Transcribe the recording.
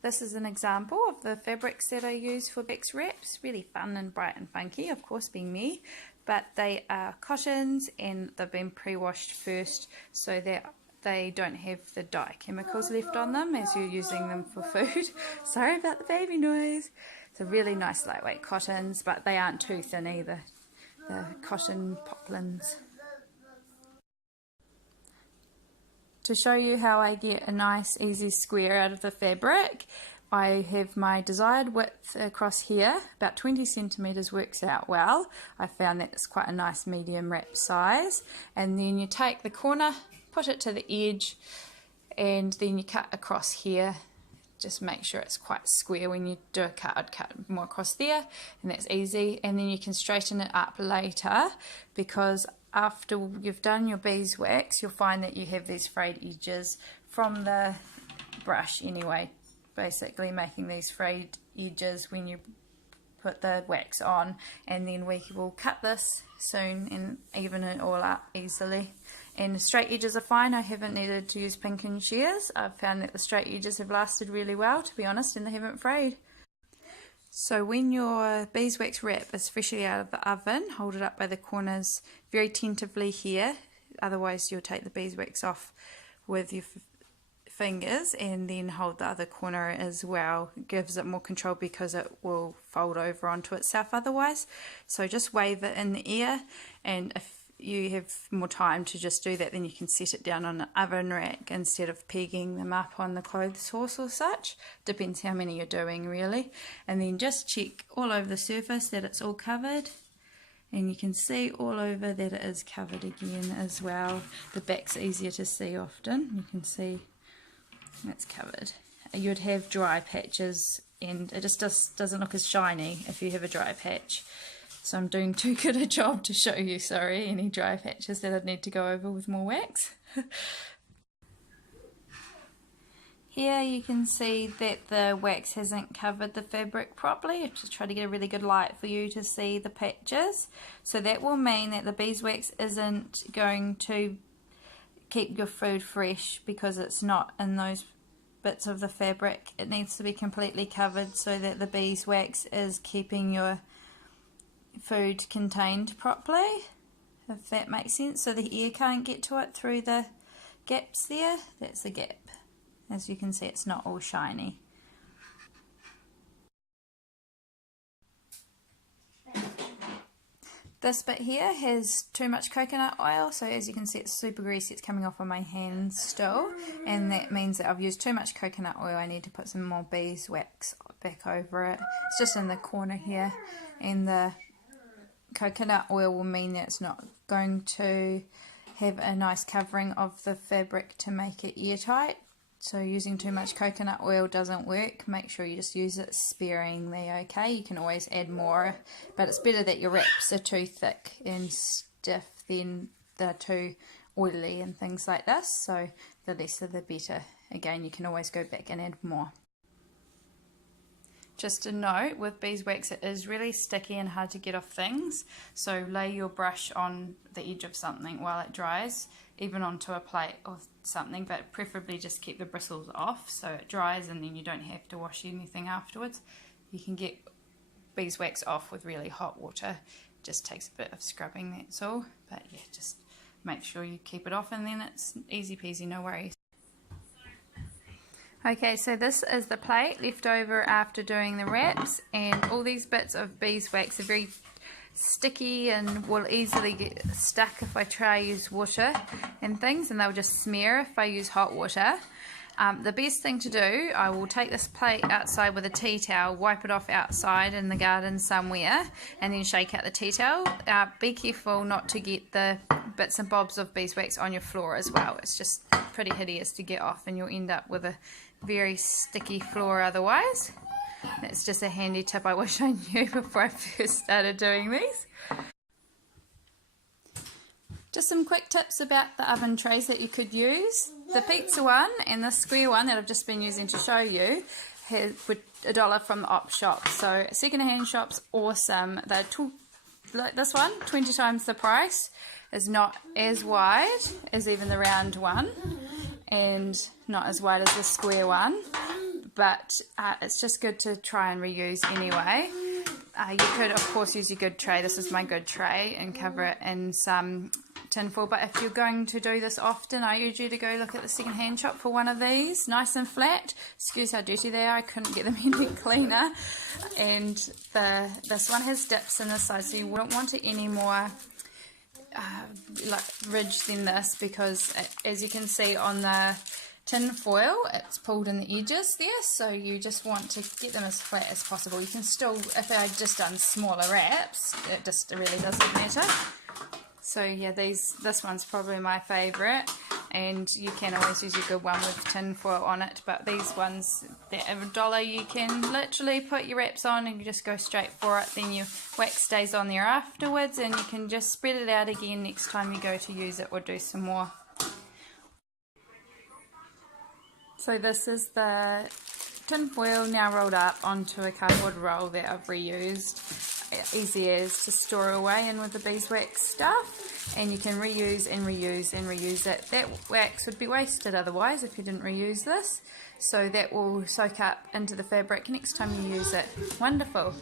This is an example of the fabrics that I use for BEESWAX wraps. Really fun and bright and funky, of course being me, but they are cottons and they've been pre-washed first so that they don't have the dye chemicals left on them as you're using them for food. Sorry about the baby noise. It's a really nice lightweight cottons, but they aren't too thin either. The cotton poplins. To show you how I get a nice easy square out of the fabric, I have my desired width across here. About 20 centimeters works out well. I found that it's quite a nice medium wrap size. And then you take the corner, put it to the edge, and then you cut across here. Just make sure it's quite square when you do a cut. I'd cut more across there, and that's easy. And then you can straighten it up later, because after you've done your beeswax, you'll find that you have these frayed edges from the brush anyway, basically making these frayed edges when you put the wax on, and then we will cut this soon and even it all up easily. And the straight edges are fine. I haven't needed to use pinking shears. I've found that the straight edges have lasted really well, to be honest, and they haven't frayed. So when your beeswax wrap is freshly out of the oven, hold it up by the corners very tentatively here, otherwise you'll take the beeswax off with your fingers, and then hold the other corner as well. It gives it more control because it will fold over onto itself otherwise. So just wave it in the air, and if you have more time to just do that, then you can set it down on an oven rack instead of pegging them up on the clothes horse or such. Depends how many you're doing really. And then just check all over the surface that it's all covered, and you can see all over that it is covered again as well. The back's easier to see often. You can see it's covered. You'd have dry patches and it just doesn't look as shiny if you have a dry patch. So I'm doing too good a job to show you, sorry, any dry patches that I'd need to go over with more wax. Here you can see that the wax hasn't covered the fabric properly. I've just tried to get a really good light for you to see the patches. So that will mean that the beeswax isn't going to keep your food fresh because it's not in those bits of the fabric. It needs to be completely covered so that the beeswax is keeping your food contained properly, if that makes sense. So the air can't get to it through the gaps there. That's the gap. As you can see, it's not all shiny. This bit here has too much coconut oil, so as you can see it's super greasy, it's coming off on my hands still, and that means that I've used too much coconut oil. I need to put some more beeswax back over it. It's just in the corner here, and the coconut oil will mean that it's not going to have a nice covering of the fabric to make it airtight. So using too much coconut oil doesn't work. Make sure you just use it sparingly, okay? You can always add more, but it's better that your wraps are too thick and stiff than they're too oily and things like this. So the lesser the better. Again, you can always go back and add more. Just a note, with beeswax it is really sticky and hard to get off things, so lay your brush on the edge of something while it dries, even onto a plate or something, but preferably just keep the bristles off so it dries and then you don't have to wash anything afterwards. You can get beeswax off with really hot water, it just takes a bit of scrubbing, that's all, but yeah, just make sure you keep it off and then it's easy peasy, no worries. Okay, so this is the plate left over after doing the wraps, and all these bits of beeswax are very sticky and will easily get stuck if I try use water and things, and they'll just smear if I use hot water. The best thing to do, I will take this plate outside with a tea towel, wipe it off outside in the garden somewhere, and then shake out the tea towel. Be careful not to get the bits and bobs of beeswax on your floor as well. It's just pretty hideous to get off and you'll end up with a very sticky floor otherwise. That's just a handy tip I wish I knew before I first started doing these. Just some quick tips about the oven trays that you could use. The pizza one and the square one that I've just been using to show you with $1 from the op shop. So second-hand shops, awesome. They're like this one, 20 times the price. Is not as wide as even the round one, and not as wide as the square one, but it's just good to try and reuse anyway. You could of course use your good tray. This is my good tray, and cover it in some tin foil, but if you're going to do this often, I urge you to go look at the second-hand shop for one of these, nice and flat. Excuse how dirty they are, I couldn't get them any cleaner. And this one has dips in the side, so you wouldn't want it any more like ridge than this, because as you can see on the tin foil, it's pulled in the edges there, so you just want to get them as flat as possible. You can still, if I had just done smaller wraps, it just really doesn't matter. So yeah, this one's probably my favourite, and you can always use your good one with tin foil on it, but these ones, they're $1. You can literally put your wraps on and you just go straight for it, then your wax stays on there afterwards, and you can just spread it out again next time you go to use it or do some more. So this is the tin foil now rolled up onto a cardboard roll that I've reused. Easy as to store away in with the beeswax stuff, and you can reuse and reuse and reuse it. That wax would be wasted otherwise if you didn't reuse this, so that will soak up into the fabric next time you use it. Wonderful.